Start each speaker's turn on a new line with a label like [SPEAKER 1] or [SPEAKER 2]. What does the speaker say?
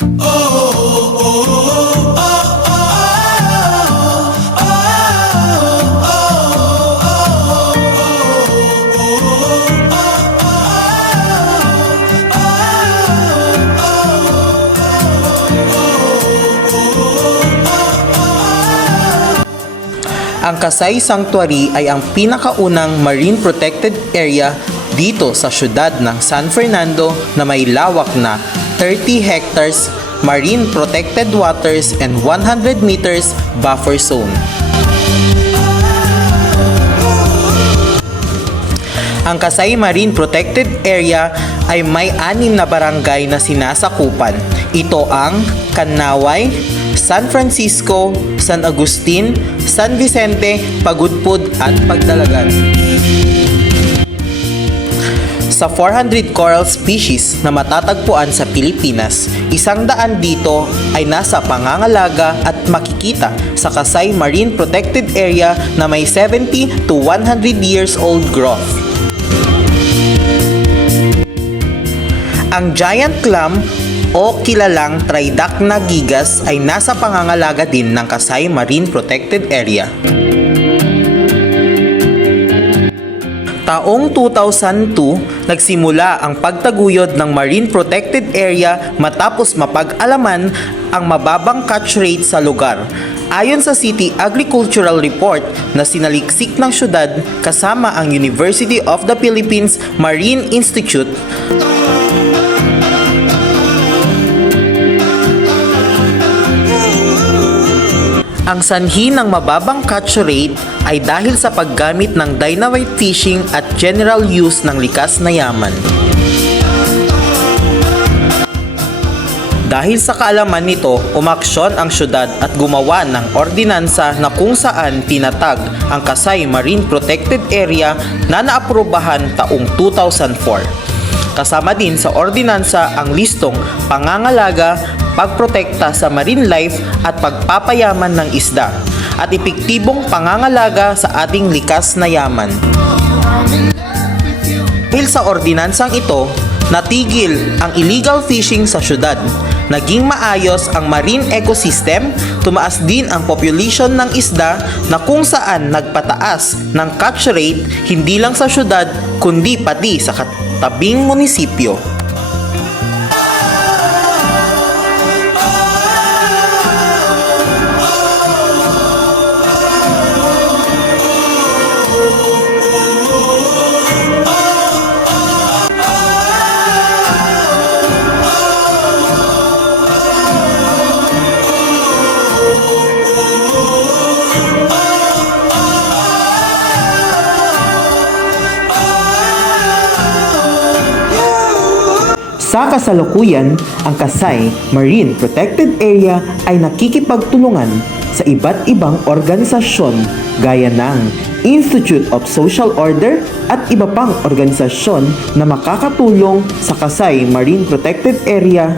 [SPEAKER 1] Ang Kasay Sanctuary ay ang pinakaunang marine protected area dito sa syudad ng San Fernando na may lawak na 30 hectares marine protected waters and 100 meters buffer zone. Ang Kasay Marine Protected Area ay may anim na barangay na sinasakupan. Ito ang Kanaway, San Francisco, San Agustin, San Vicente, Pagudpud at Pagdalagan. Sa 400 coral species na matatagpuan sa Pilipinas, isang daan dito ay nasa pangangalaga at makikita sa Kasay Marine Protected Area na may 70 to 100 years old growth. Ang giant clam o kilalang Tridacna gigas ay nasa pangangalaga din ng Kasay Marine Protected Area. Taong 2002, nagsimula ang pagtaguyod ng Marine Protected Area matapos mapag-alaman ang mababang catch rate sa lugar. Ayon sa City Agricultural Report na sinaliksik ng syudad kasama ang University of the Philippines Marine Institute, Ang sanhi ng mababang catch rate ay dahil sa paggamit ng dynamite fishing at general use ng likas na yaman. Dahil sa kaalaman nito, umaksyon ang syudad at gumawa ng ordinansa na kung saan tinatag ang Kasay Marine Protected Area na naaprubahan taong 2004. Kasama din sa ordinansa ang listong pangangalaga, pagprotekta sa marine life at pagpapayaman ng isda at epektibong pangangalaga sa ating likas na yaman. Dahil sa ordinansang ito, natigil ang illegal fishing sa syudad. Naging maayos ang marine ecosystem, tumaas din ang population ng isda na kung saan nagpataas ng catch rate hindi lang sa syudad kundi pati sa katabing munisipyo. Sa kasalukuyan, ang Kasay Marine Protected Area ay nakikipagtulungan sa iba't ibang organisasyon gaya ng Institute of Social Order at iba pang organisasyon na makakatulong sa Kasay Marine Protected Area